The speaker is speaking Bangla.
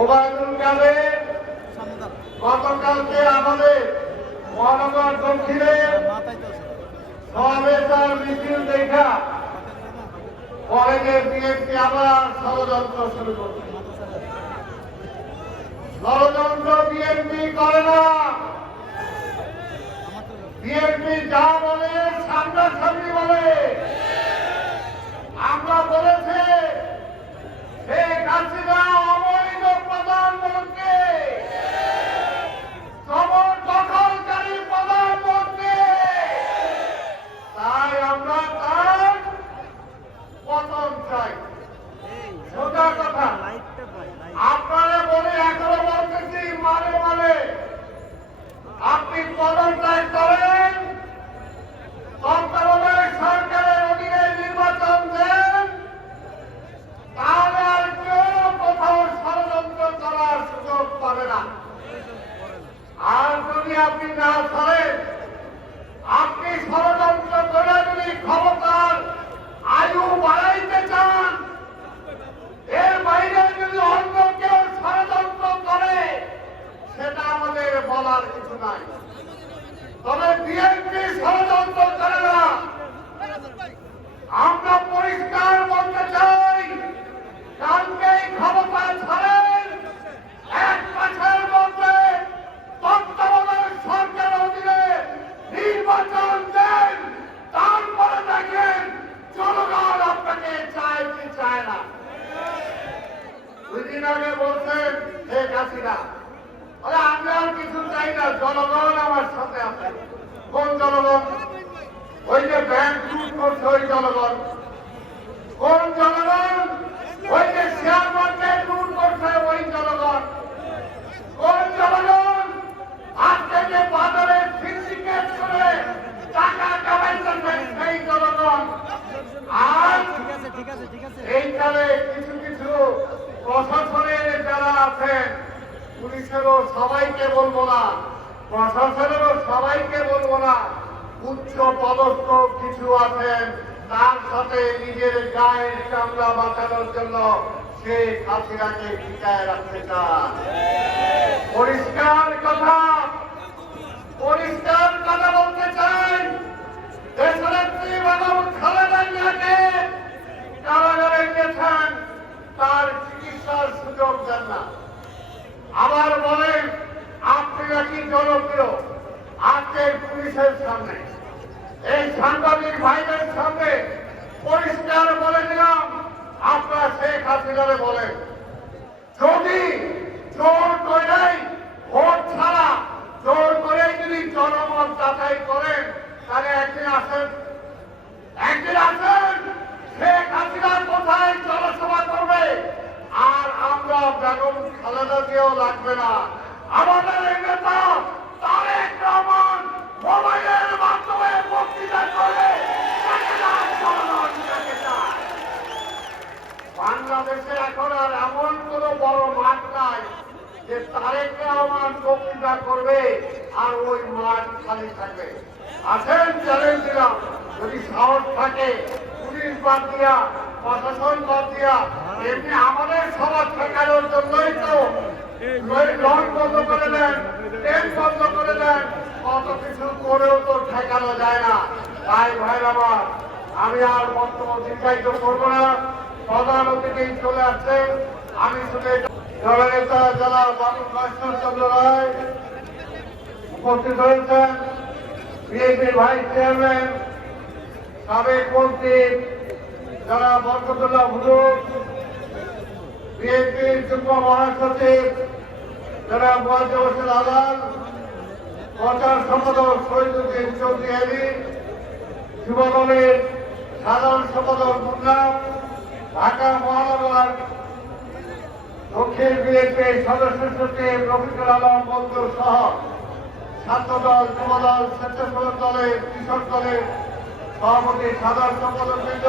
ওবায়দুল কাদের গতকালকে আমাদের মহানগর দক্ষিণের সমাবেশ মিছিল দেখা পরে বিএনপি আবার ষড়যন্ত্র শুরু করছে। ষড়যন্ত্র বিএনপি করে না, বিএনপি যা বলে সামনাসামনি বলে। আমরা বলেছি শেখ হাসিনা অবৈধ প্রধানমন্ত্রী, দখলকারী প্রধানমন্ত্রী, তাই আমরা তার পতন চাই। সোজা কথা। আপনারা বলে এখনো বলতেছি মানে মানে আপনি পদত্যাগ করেন, তত্ত্বাবধায়ক সরকারের অধীনে নির্বাচন দেন, তাহলে আর কেউ কোথাও ষড়যন্ত্র করার সুযোগ পাবে না। আর যদি আপনি না ছাড়েন, আপনি ষড়যন্ত্র করে যদি ক্ষমতার আয়ু বাড়াইতে চান, এর বাইরে যদি অন্য কেউ ষড়যন্ত্র করে, সেটা আমাদের বলার কিছু নাই। তবে বিএনপি ষড়যন্ত্র করে না। আমরা পরিষ্কার বলতে চাই, কালকেই ক্ষমতা ছাড়েন, 1 মাসের মধ্যে তত্ত্বাবধায়ক সরকার অধীনে নির্বাচন দেন, তারপরে দেখেন জনগণ আপনাকে চায় কি চায় না। 2 দিন আগে বলছেন শেখ হাসিনা, আমি আর কিছু চাই না, জনগণ আমার সাথে আছে। কোন জনগণ? ওই যে ব্যাংক লুট করছে ওই জনগণ। কোন জনগণ? ওই যে শেয়ার মার্কেট লুট করছে ওই জনগণ। কোন জনগণ? আজকে যে বাজারে সিন্ডিকেট করে টাকা কামাইতেছে সেই জনগণ। আর এইখানে কিছু কিছু প্রশাসনের যারা আছেন, পুলিশেরও সবাইকে বলবো না, প্রশাসনেরও সবাইকে বলবো না, উচ্চ পদস্থ কিছু আছেন, তার সাথে নিজের গায়ের চামড়া বাঁচানোর জন্য শেখ হাসিনাকে টিকায় রাখতে চান। পরিষ্কার কথা, পরিষ্কার কথা বলতে চাই, দেশনেত্রী বেগম খালেদা জিয়াকে কারাগারে গেছেন, তার চিকিৎসার সুযোগ দেন না। আবার বলেন আপনি নাকি জনপ্রিয়। আজকের পুলিশের সামনে, এই সাংবাদিক ভাইদের সামনে পরিষ্কার বলে দিলাম, আপনারা শেখ হাসিনারে বলেন, যদি জোর করে ভোট ছাড়া জোর করে যদি জনমত যাচাই করেন, তাহলে একদিন আসেন, একদিন আসেন, শেখ হাসিনা কোথায় জনসভা করবে, আর আমরা বেগম খালেদা জিয়াও লাগবে না। আমাদের এই নেতা তারেক রহমান মোবাইলের মাধ্যমে বক্তৃতা করে বাংলাদেশে এখন আর এমন কোন বড় মাঠ নাই যে তারেক রহমান বক্তৃতা করবে আর ওই মাঠ খালি থাকবে। আসেন, চ্যালেঞ্জ দিলাম, যদি সাহস থাকে পুলিশ বাদ দিয়া, প্রশাসন বাদ দিয়া, এমনি আমাদের সমাজ ঠেকানোর জন্যই তো লঞ্চ বন্ধ করে দেন, ট্রেন বন্ধ করে দেন, কত কিছু করেও তো ঠেকানো যায় না। তাই ভাইরা আমার, আমি আর বক্তব্য দীর্ঘায়িত করবো না, প্রধান অতিথি চলে আসছে। আমি শুধু জননেতা জেলা বাবু চন্দ্র রায় উপস্থিত হয়েছেন, বিএনপির ভাইস চেয়ারম্যান সাবেক মন্ত্রী যারা বরকতুল্লাহ হুজুর, বিএনপির যুগ্ম মহাসচিব যারা মুয়াজ্জেম হোসেন আলাল, প্রচার সম্পাদক শহীদুদ্দিন চৌধুরী আলী, যুবদলের সাধারণ সম্পাদক মুন্না, ঢাকা মহানগর দক্ষিণ বিএনপির সদস্য সচিব রফিকুল আলম বন্ধু সহ ছাত্রদল, যুবদল, স্বেচ্ছাসেবক দলের, কৃষক দলের সভাপতি, সাধারণ সম্পাদক বৃন্দ,